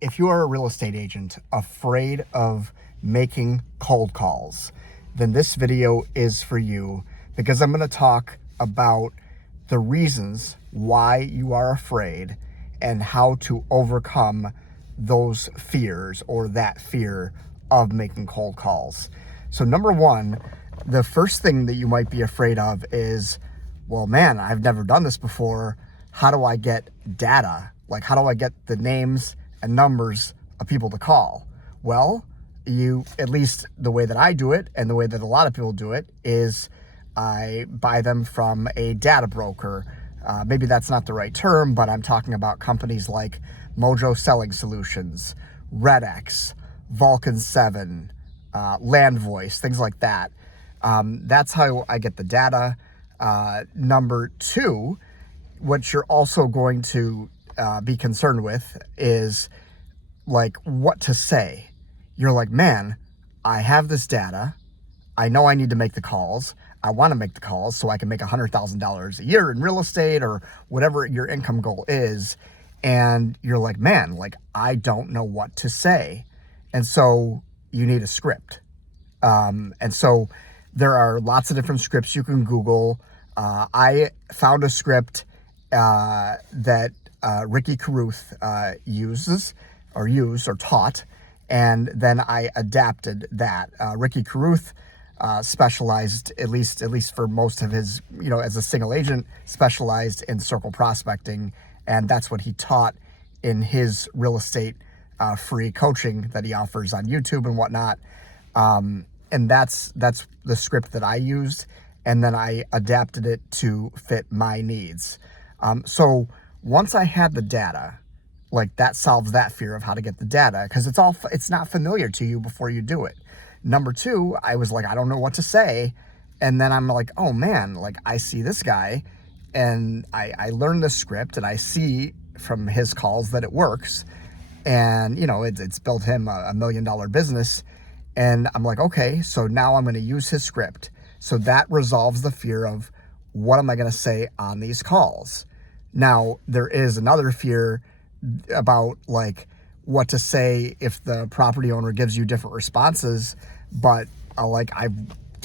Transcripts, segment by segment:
If you are a real estate agent afraid of making cold calls, then this video is for you, because I'm going to talk about the reasons why you are afraid and how to overcome those fears, or that fear of making cold calls. So number one, the first thing that you might be afraid of is, well, man, I've never done this before. How do I get data? Like, how do I get the names and numbers of people to call? Well, at least the way that I do it, and the way that a lot of people do it, is I buy them from a data broker. Maybe that's not the right term, but I'm talking about companies like Mojo Selling Solutions, RedX, Vulcan 7, LandVoice, things like that. That's how I get the data. Number two, what you're also going to be concerned with is like what to say. You're like, man, I have this data. I know I need to make the calls. I want to make the calls so I can make $100,000 a year in real estate, or whatever your income goal is. And you're like, man, like, I don't know what to say. And so you need a script. And so there are lots of different scripts you can Google. I found a script that Ricky Carruth used or taught, and then I adapted that. Ricky Carruth specialized, at least for most of his, as a single agent, specialized in circle prospecting, and that's what he taught in his real estate free coaching that he offers on YouTube and whatnot. And that's the script that I used, and then I adapted it to fit my needs. So once I had the data, like, that solves that fear of how to get the data, because it's not familiar to you before you do it. Number two, I was like, I don't know what to say. And then I'm like, oh man, like, I see this guy, and I learned the script, and I see from his calls that it works. And, it's built him a $1 million business. And I'm like, okay, so now I'm going to use his script. So that resolves the fear of, what am I going to say on these calls? Now, there is another fear about, like, what to say if the property owner gives you different responses. But I've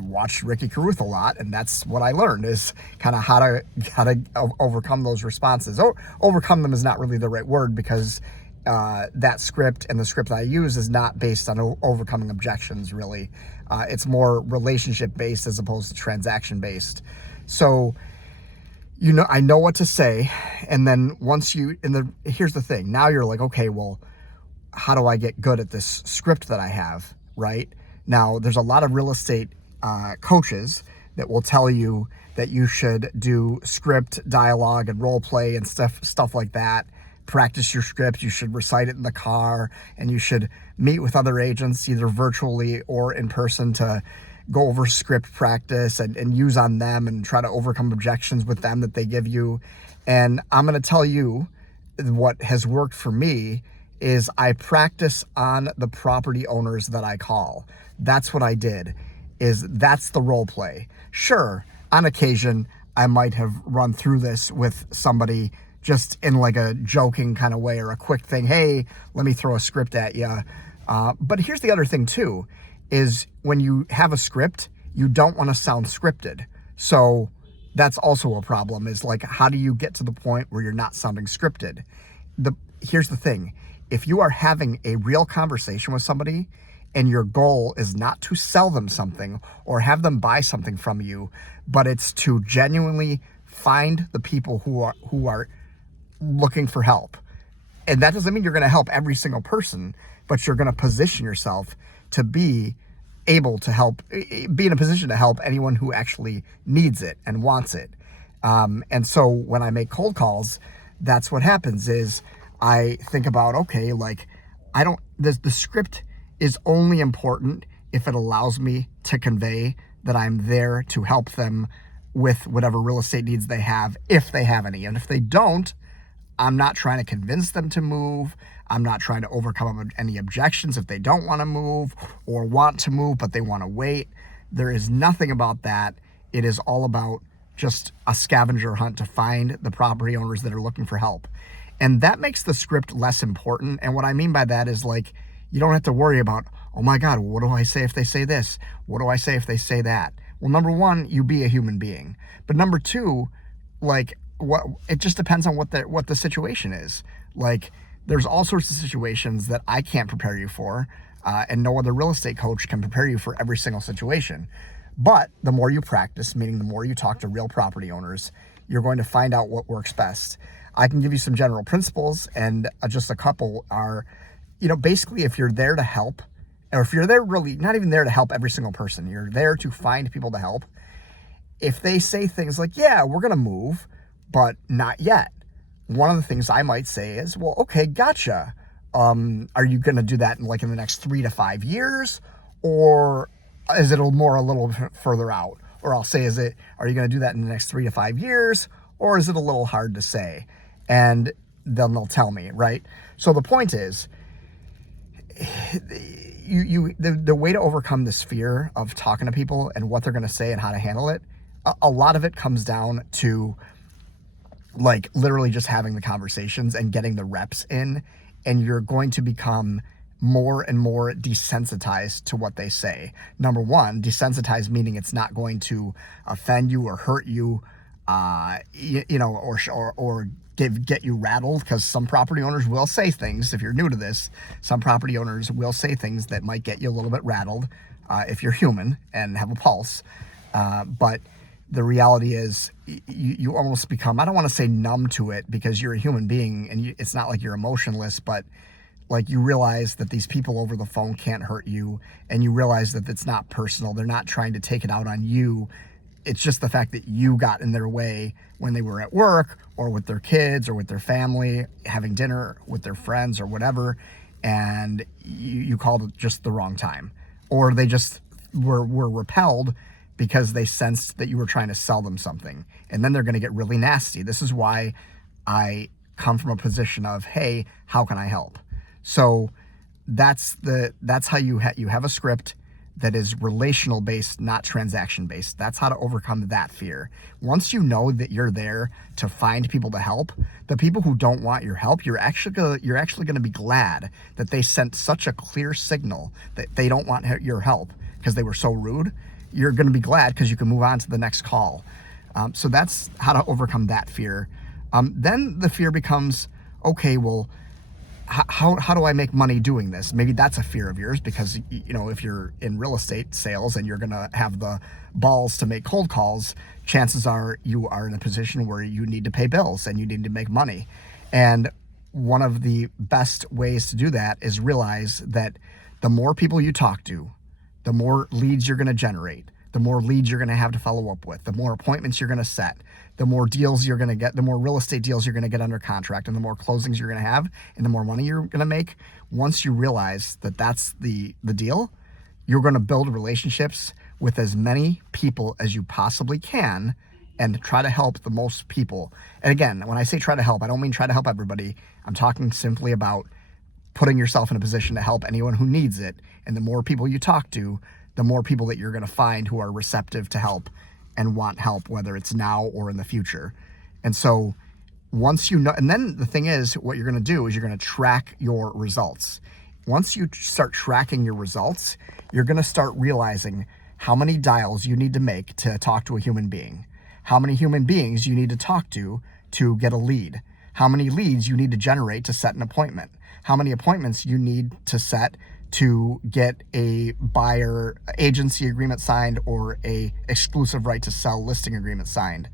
watched Ricky Carruth a lot, and that's what I learned, is kind of how to overcome those responses. Overcome them is not really the right word, because that script and the script that I use is not based on overcoming objections, really. It's more relationship based as opposed to transaction based. So, I know what to say. And then here's the thing. Now you're like, okay, well, how do I get good at this script that I have, right? Now, there's a lot of real estate coaches that will tell you that you should do script, dialogue, and role play and stuff like that. Practice your script. You should recite it in the car, and you should meet with other agents, either virtually or in person, to go over script practice and use on them, and try to overcome objections with them that they give you. And I'm going to tell you what has worked for me is I practice on the property owners that I call. That's what I did. That's the role play. Sure, on occasion, I might have run through this with somebody just in like a joking kind of way, or a quick thing. Hey, let me throw a script at you. But here's the other thing too, is when you have a script, you don't want to sound scripted. So that's also a problem, is like, how do you get to the point where you're not sounding scripted? Here's the thing. If you are having a real conversation with somebody, and your goal is not to sell them something or have them buy something from you, but it's to genuinely find the people who are looking for help. And that doesn't mean you're going to help every single person, but you're going to position yourself to be able to be in a position to help anyone who actually needs it and wants it. And so when I make cold calls, that's what happens, is I think about, okay, like, the script is only important if it allows me to convey that I'm there to help them with whatever real estate needs they have, if they have any. And if they don't, I'm not trying to convince them to move. I'm not trying to overcome any objections if they don't want to move, or want to move but they want to wait. There is nothing about that. It is all about just a scavenger hunt to find the property owners that are looking for help. And that makes the script less important. And what I mean by that is, like, you don't have to worry about, oh my God, what do I say if they say this? What do I say if they say that? Well, number one, you be a human being. But number two, like, it just depends on what the situation is. Like, there's all sorts of situations that I can't prepare you for, and no other real estate coach can prepare you for every single situation. But the more you practice, meaning the more you talk to real property owners, you're going to find out what works best. I can give you some general principles, and just a couple are, basically, if you're there to help, or if you're there really not even there to help every single person, you're there to find people to help. If they say things like, yeah, we're going to move, but not yet, one of the things I might say is, well, okay, gotcha. Are you going to do that in the next 3 to 5 years, or is it a little further out? Or I'll say, are you going to do that in the next 3 to 5 years, or is it a little hard to say? And then they'll tell me, right? So the point is, the way to overcome this fear of talking to people and what they're going to say and how to handle it, a lot of it comes down to, like, literally just having the conversations and getting the reps in, and you're going to become more and more desensitized to what they say. Number one, desensitized meaning it's not going to offend you or hurt you, or get you rattled, because some property owners will say things. If you're new to this, some property owners will say things that might get you a little bit rattled, if you're human and have a pulse. But the reality is, you almost become, I don't want to say numb to it, because you're a human being and it's not like you're emotionless, but like, you realize that these people over the phone can't hurt you, and you realize that it's not personal. They're not trying to take it out on you. It's just the fact that you got in their way when they were at work or with their kids or with their family, having dinner with their friends or whatever, and you called it just the wrong time. Or they just were repelled because they sensed that you were trying to sell them something. And then they're going to get really nasty. This is why I come from a position of, hey, how can I help? So that's how you have a script that is relational based, not transaction based. That's how to overcome that fear. Once you know that you're there to find people to help, the people who don't want your help, you're actually going to be glad that they sent such a clear signal that they don't want your help because they were so rude. You're going to be glad because you can move on to the next call. So that's how to overcome that fear. Then the fear becomes, okay, well, how do I make money doing this? Maybe that's a fear of yours, because, if you're in real estate sales and you're going to have the balls to make cold calls, chances are you are in a position where you need to pay bills and you need to make money. And one of the best ways to do that is realize that the more people you talk to, the more leads you're going to generate, the more leads you're going to have to follow up with, the more appointments you're going to set, the more deals you're going to get, the more real estate deals you're going to get under contract, and the more closings you're going to have, and the more money you're going to make. Once you realize that that's the deal, you're going to build relationships with as many people as you possibly can and try to help the most people. And again, when I say try to help, I don't mean try to help everybody. I'm talking simply about putting yourself in a position to help anyone who needs it. And the more people you talk to, the more people that you're going to find who are receptive to help and want help, whether it's now or in the future. And so once you know, and then the thing is, what you're going to do is you're going to track your results. Once you start tracking your results, you're going to start realizing how many dials you need to make to talk to a human being, how many human beings you need to talk to get a lead, how many leads you need to generate to set an appointment, how many appointments you need to set to get a buyer agency agreement signed or a exclusive right to sell listing agreement signed,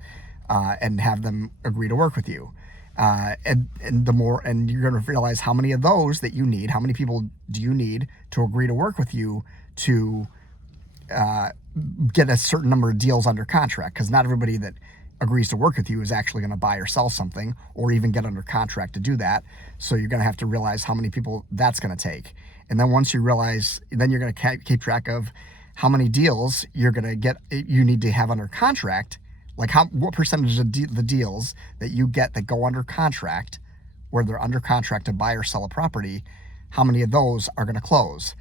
and have them agree to work with you. And you're going to realize how many of those that you need, how many people do you need to agree to work with you to get a certain number of deals under contract, because not everybody that agrees to work with you is actually going to buy or sell something or even get under contract to do that. So you're going to have to realize how many people that's going to take. And then once you realize, then you're going to keep track of how many deals you're going to get, you need to have under contract. Like what percentage of the deals that you get that go under contract, where they're under contract to buy or sell a property, how many of those are going to close?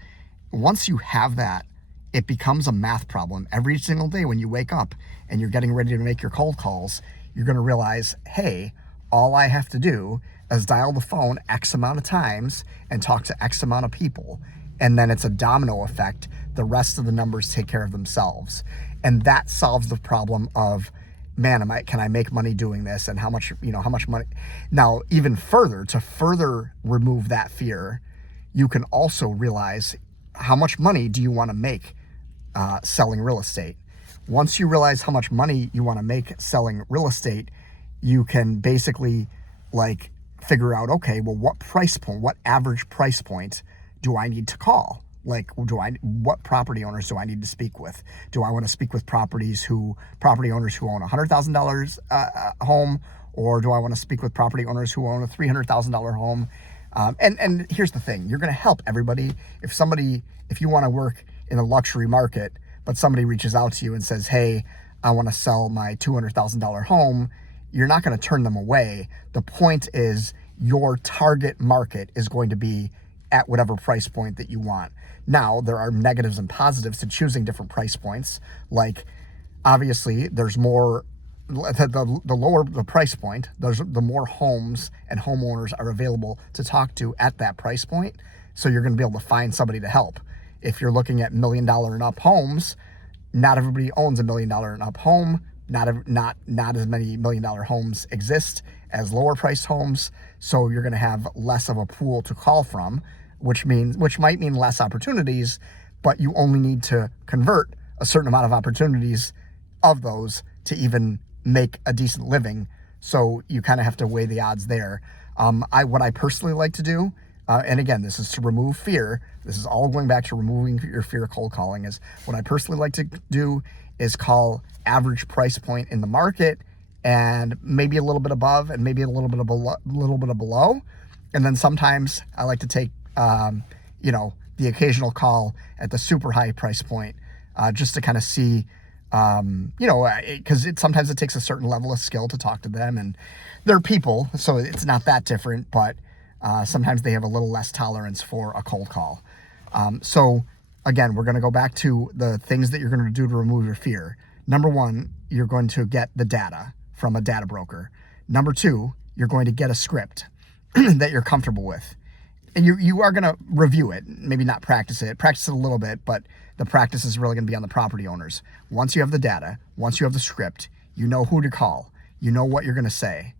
Once you have that, it becomes a math problem. Every single day when you wake up and you're getting ready to make your cold calls, you're going to realize, hey, all I have to do as dial the phone X amount of times and talk to X amount of people. And then it's a domino effect. The rest of the numbers take care of themselves. And that solves the problem of, man, can I make money doing this? And how much money? Now, even further, to further remove that fear, you can also realize, how much money do you want to make selling real estate? Once you realize how much money you want to make selling real estate, you can basically like figure out, okay, well, what average price point do I need to call? Like, what property owners do I need to speak with? Do I want to speak with property owners who own a $100,000 home, or do I want to speak with property owners who own a $300,000 home? And here's the thing: you're going to help everybody. If you want to work in a luxury market, but somebody reaches out to you and says, "Hey, I want to sell my $200,000 home," you're not going to turn them away. The point is, your target market is going to be at whatever price point that you want. Now, there are negatives and positives to choosing different price points. Like, obviously, there's more, the lower the price point, the more homes and homeowners are available to talk to at that price point. So you're going to be able to find somebody to help. If you're looking at $1 million and up homes, not everybody owns a $1 million and up home. Not as many $1 million homes exist as lower priced homes. So you're going to have less of a pool to call from, which might mean less opportunities, but you only need to convert a certain amount of opportunities of those to even make a decent living. So you kind of have to weigh the odds there. What I personally like to do, and again, this is to remove fear. This is all going back to removing your fear of cold calling. Is what I personally like to do is call average price point in the market, and maybe a little bit above, and maybe a little bit below. And then sometimes I like to take, the occasional call at the super high price point, just to kind of see, because sometimes it takes a certain level of skill to talk to them, and they're people, so it's not that different, but sometimes they have a little less tolerance for a cold call. So again, we're going to go back to the things that you're going to do to remove your fear. Number one, you're going to get the data from a data broker. Number two, you're going to get a script that you're comfortable with. And you are going to review it, maybe not practice it a little bit, but the practice is really going to be on the property owners. Once you have the data, once you have the script, you know who to call, you know what you're going to say.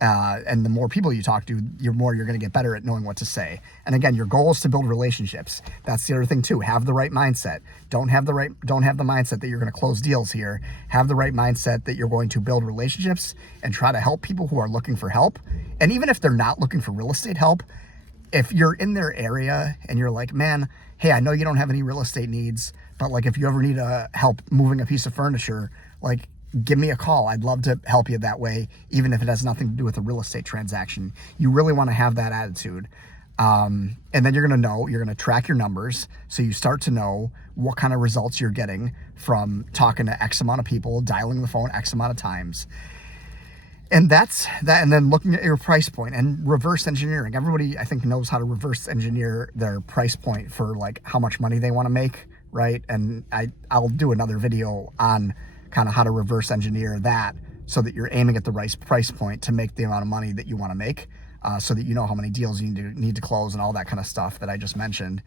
And the more people you talk to, you're going to get better at knowing what to say. And again, your goal is to build relationships. That's the other thing too. Have the right mindset. Don't have the mindset that you're going to close deals here. Have the right mindset that you're going to build relationships and try to help people who are looking for help. And even if they're not looking for real estate help, if you're in their area and you're like, man, hey, I know you don't have any real estate needs, but like if you ever need help moving a piece of furniture, like give me a call. I'd love to help you that way, even if it has nothing to do with a real estate transaction. You really want to have that attitude. And then you're going to track your numbers. So you start to know what kind of results you're getting from talking to X amount of people, dialing the phone X amount of times. And that's that. And then looking at your price point and reverse engineering. Everybody, I think, knows how to reverse engineer their price point for like how much money they want to make, right? And I'll do another video on kind of how to reverse engineer that so that you're aiming at the right price point to make the amount of money that you want to make, so that you know how many deals you need to close and all that kind of stuff that I just mentioned.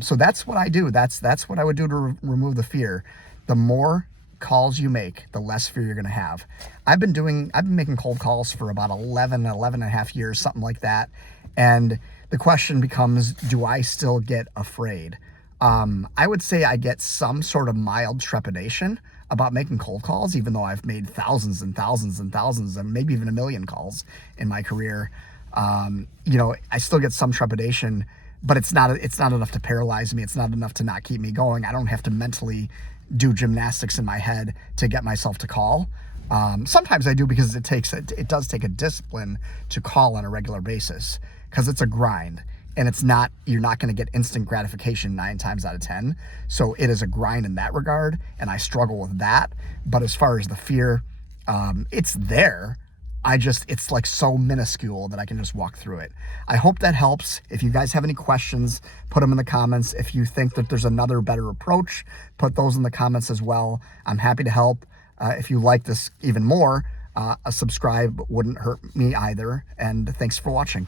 So that's what I do. That's what I would do to remove the fear. The more calls you make, the less fear you're going to have. I've been making cold calls for about 11 and a half years, something like that. And the question becomes, do I still get afraid? I would say I get some sort of mild trepidation about making cold calls, even though I've made thousands and thousands and thousands and maybe even 1 million calls in my career. I still get some trepidation, but it's not enough to paralyze me. It's not enough to not keep me going. I don't have to mentally do gymnastics in my head to get myself to call. Sometimes I do, because it does take a discipline to call on a regular basis, because it's a grind, and you're not going to get instant gratification 9 times out of 10. So it is a grind in that regard, and I struggle with that. But as far as the fear, it's there. It's like so minuscule that I can just walk through it. I hope that helps. If you guys have any questions, put them in the comments. If you think that there's another better approach, put those in the comments as well. I'm happy to help. If you like this even more, A subscribe wouldn't hurt me either. And thanks for watching.